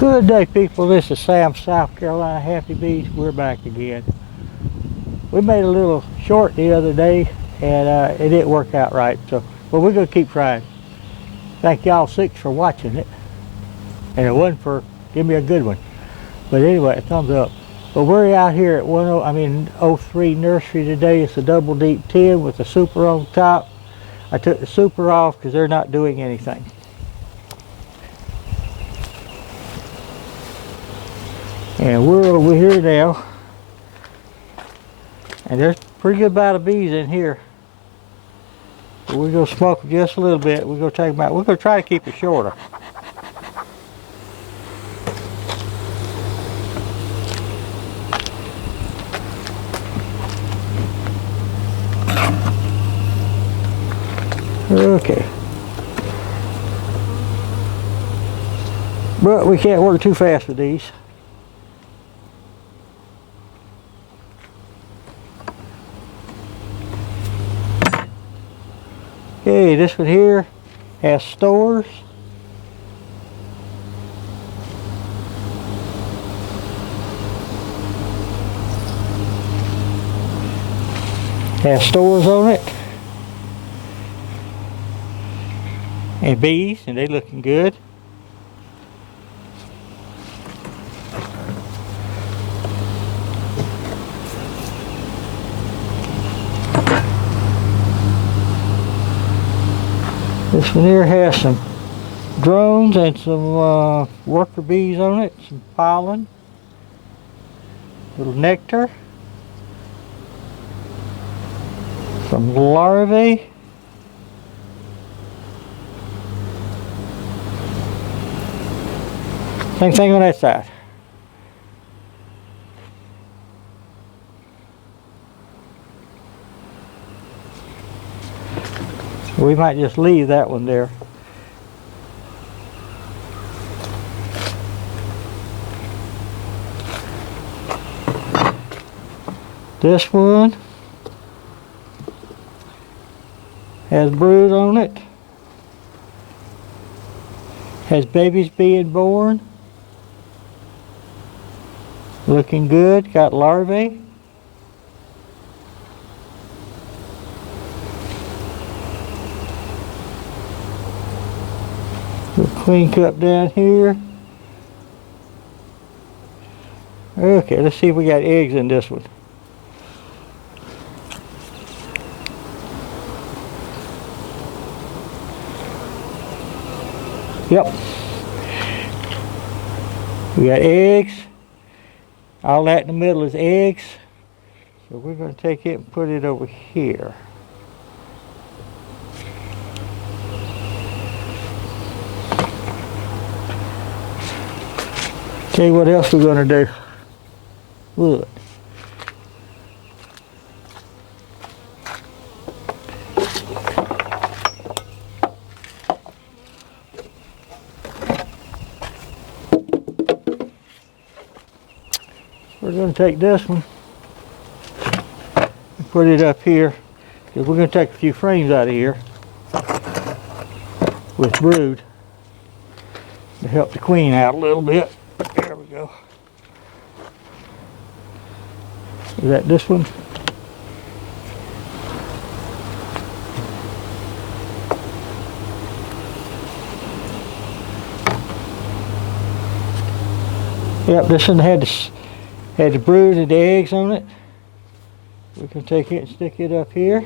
Good day, people. This is Sam, South Carolina Happy Bees. We're back again. We made a little short the other day, and it didn't work out right. But we're going to keep trying. Thank y'all six for watching it, and a one for give me a good one. But anyway, a thumbs up. But we're out here at 03 Nursery today. It's a double deep 10 with the super on top. I took the super off because they're not doing anything. And we're over here now, and there's a pretty good amount of bees in here. But we're going to smoke them just a little bit. We're going to take them out. We're going to try to keep it shorter. Okay. But we can't work too fast with these. Okay, this one here has stores. Has stores on it. And bees, and they looking good. This one here has some drones and some worker bees on it, some pollen, little nectar, some larvae, same thing on that side. We might just leave that one there. This one has brood on it. Has babies being born. Looking good. Got larvae. Queen cup down here. Okay, let's see if we got eggs in this one. Yep. We got eggs. All that in the middle is eggs. So we're going to take it and put it over here. Tell you what else we're going to do. Wood. We're going to take this one and put it up here, because we're going to take a few frames out of here with brood to help the queen out a little bit. There we go. Is that this one? Yep, this one had the brood and the eggs on it. We can take it and stick it up here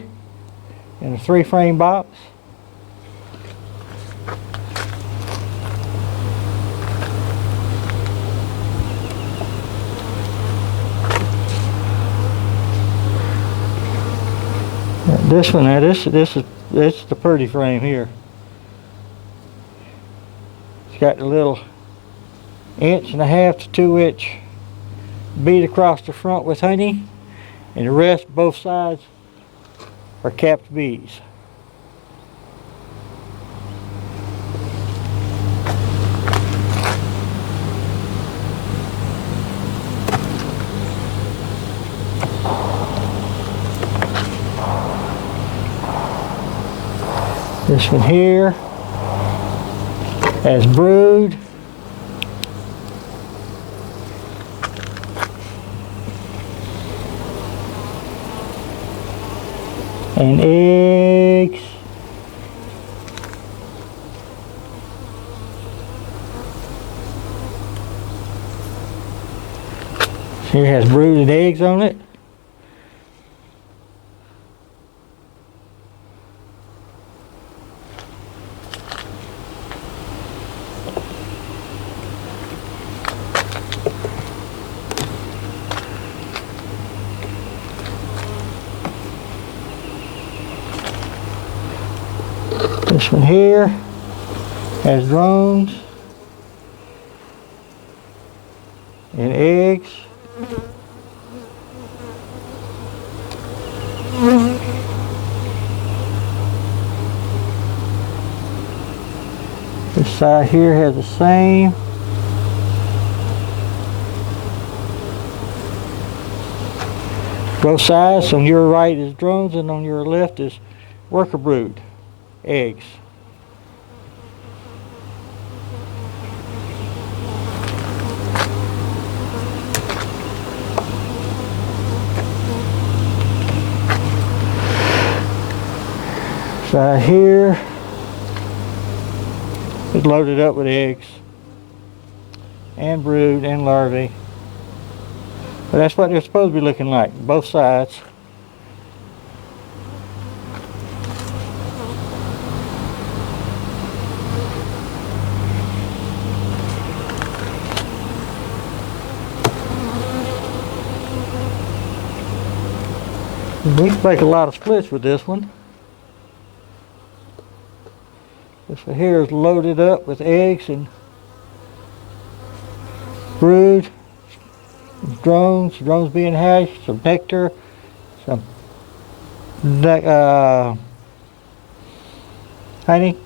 in a 3-frame box. This one, now this is the pretty frame here. It's got the little 1.5 to 2 inch bead across the front with honey, and the rest, both sides, are capped bees. This one here has brood. and eggs. Here has brooded eggs on it. This one here has drones and eggs. This side here has the same. Both sides, on your right is drones and on your left is worker brood eggs. Side here is loaded up with eggs and brood and larvae. But that's what they're supposed to be looking like, both sides. We can make a lot of splits with this one. This one here is loaded up with eggs and brood, drones being hatched, some nectar, some honey.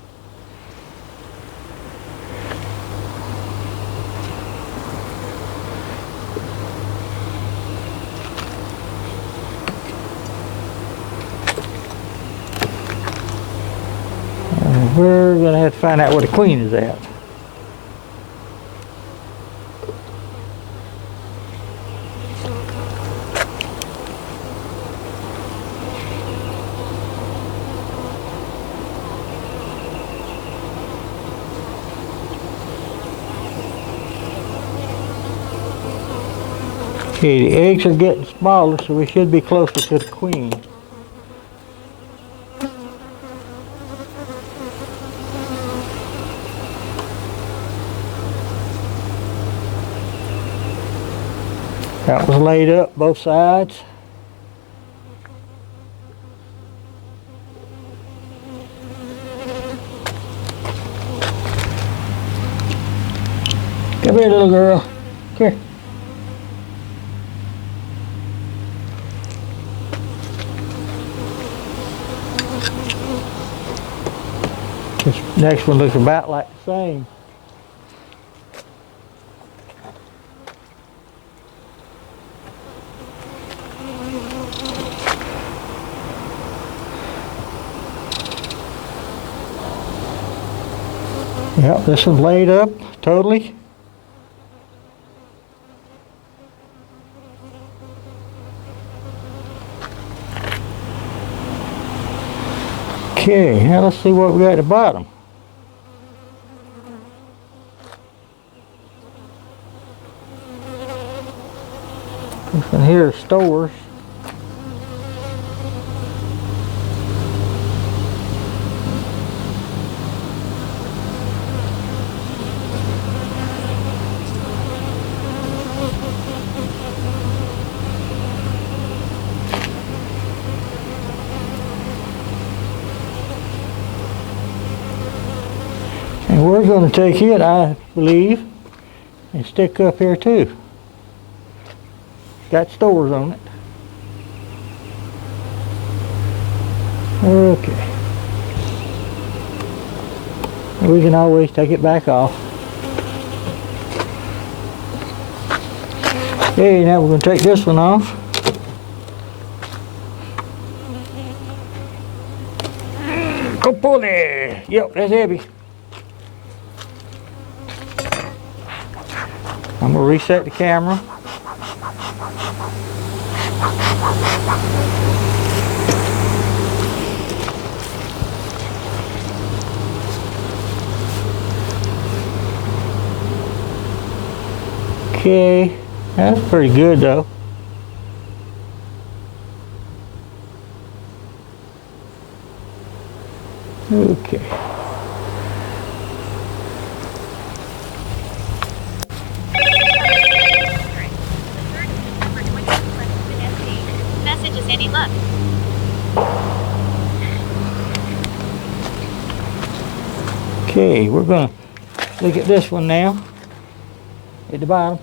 We're going to have to find out where the queen is at. Okay, the eggs are getting smaller, so we should be closer to the queen. That was laid up both sides. Come here, little girl. Here. This next one looks about like the same. Yep, this one's laid up totally. Okay, now let's see what we got at the bottom. This one here is stores. And we're going to take it, I believe, and stick up here too. Got stores on it. Okay. We can always take it back off. Okay, now we're going to take this one off. Go pull it! Yep, that's heavy. I'm going to reset the camera. Okay, that's pretty good though. Okay. Message is any luck. Okay, we're gonna look at this one now. At the bottom.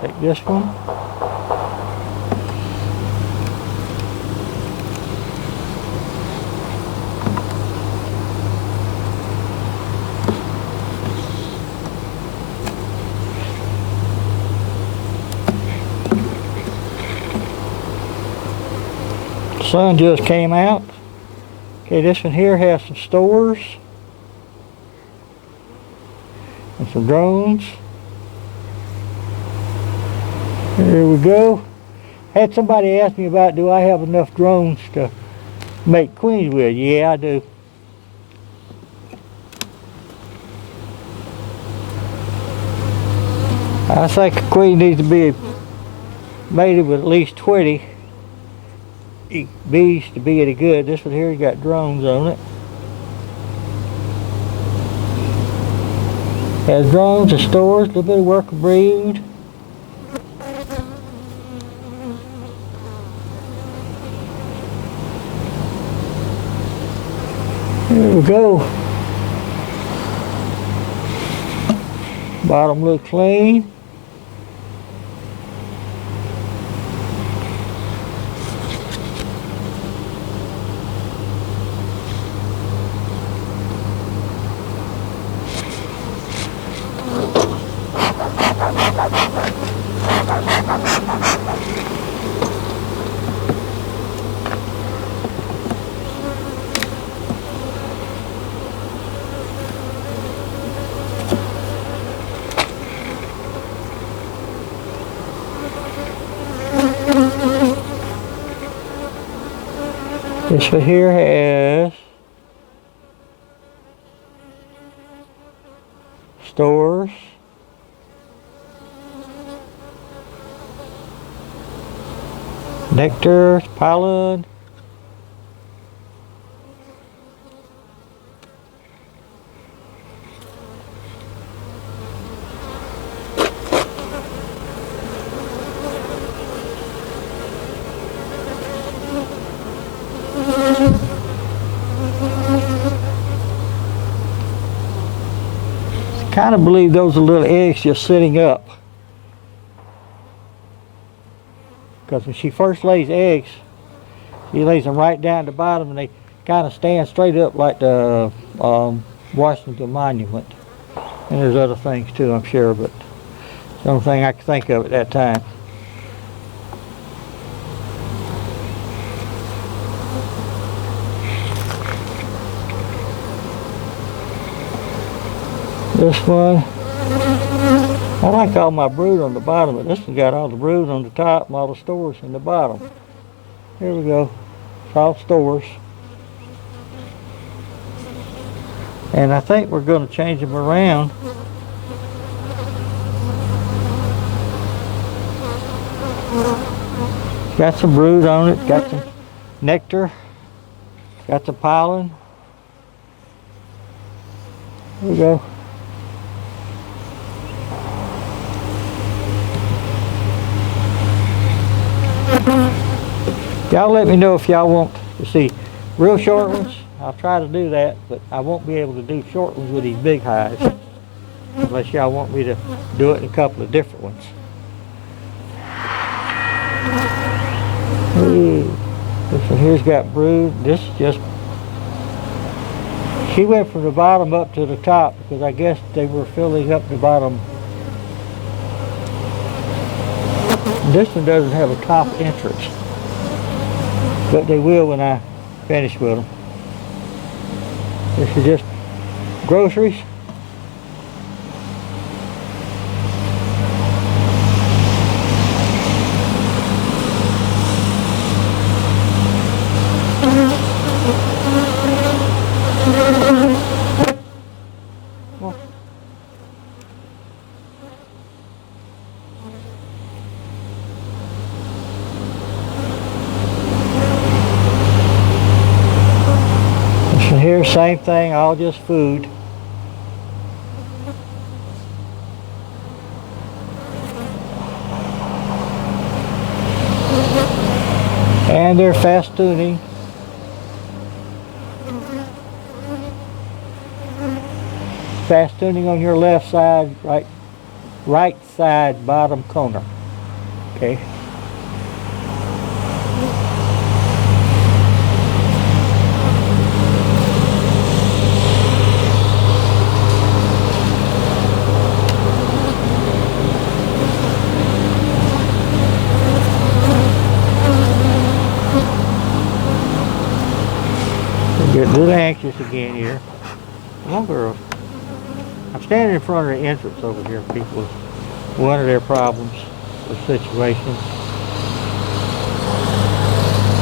Take this one. The sun just came out. Okay, this one here has some stores and some drones. There we go. Had somebody ask me about, do I have enough drones to make queens with? Yeah, I do. I think a queen needs to be mated with at least 20 bees to be any good. This one here has got drones on it. Has drones and stores, a little bit of worker brood. There we go. Bottom looks clean. This one here has stores, nectar, pollen, kind of believe those are little eggs just sitting up. Because when she first lays eggs, she lays them right down at the bottom and they kind of stand straight up like the Washington Monument. And there's other things too, I'm sure, but it's the only thing I could think of at that time. This one, I like all my brood on the bottom, but this one got all the brood on the top and all the stores in the bottom. Here we go. It's all stores. And I think we're going to change them around. Got some brood on it, got some nectar, got some pollen. Here we go. Y'all let me know if y'all want to see real short ones. I'll try to do that, but I won't be able to do short ones with these big hives unless y'all want me to do it in a couple of different ones. Ooh, this one here's got brood. This is just, she went from the bottom up to the top because I guess they were filling up the bottom. This one doesn't have a top entrance, but they will when I finish with them. This is just groceries. same thing, all just food. And they're festooning. Festooning on your left side, right side bottom corner. Okay. Get a little anxious again here. Come on, girl. I'm standing in front of the entrance over here, people. One of their problems or situations.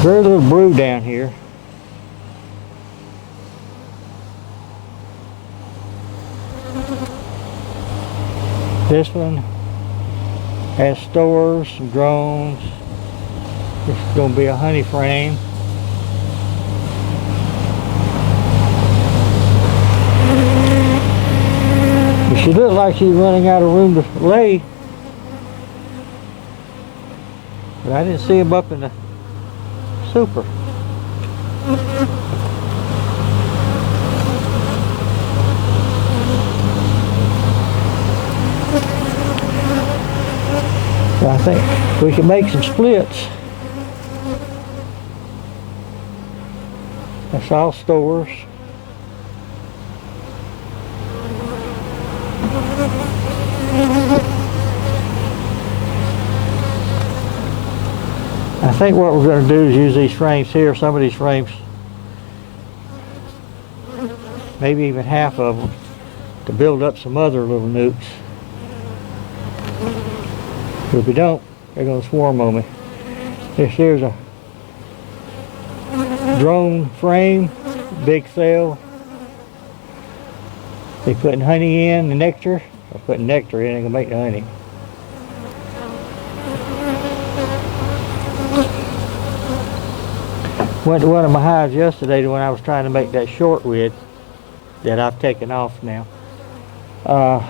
Very little brood down here. This one has stores, some drones. This is going to be a honey frame. She looked like she's running out of room to lay, but I didn't see him up in the super. So I think we can make some splits. That's all stores. I think what we're going to do is use these frames here, some of these frames, maybe even half of them, to build up some other little nukes. But if we don't, they're going to swarm on me. Here's a drone frame, big cell. They putting honey in, the nectar. They're putting nectar in, they're going to make the honey. Went to one of my hives yesterday when I was trying to make that short width that I've taken off now. But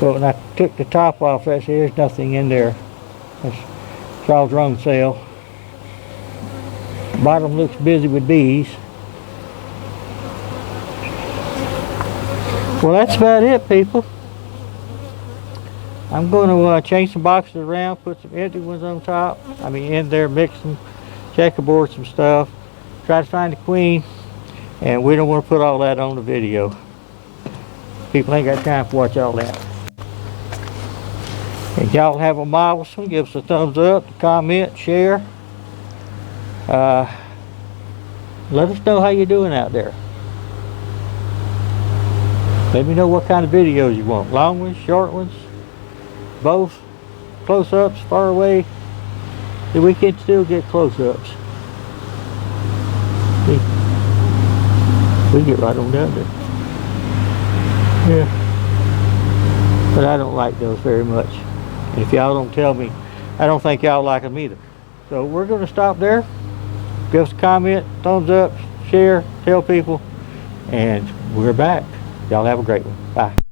when I took the top off, there's nothing in there. It's all drone cell. Bottom looks busy with bees. Well, that's about it, people. I'm going to change some boxes around, put some empty ones on top. I mean, in there, mix them, checkerboard some stuff, try to find the queen, and we don't want to put all that on the video. People ain't got time to watch all that. If y'all have a marvelous one, give us a thumbs up, comment, share. Let us know how you're doing out there. Let me know what kind of videos you want. Long ones, short ones, both, close-ups, far away. We can still get close-ups. We get right on down there. Yeah. But I don't like those very much. And if y'all don't tell me, I don't think y'all like them either. So we're going to stop there. Give us a comment, thumbs up, share, tell people, and we're back. Y'all have a great one. Bye.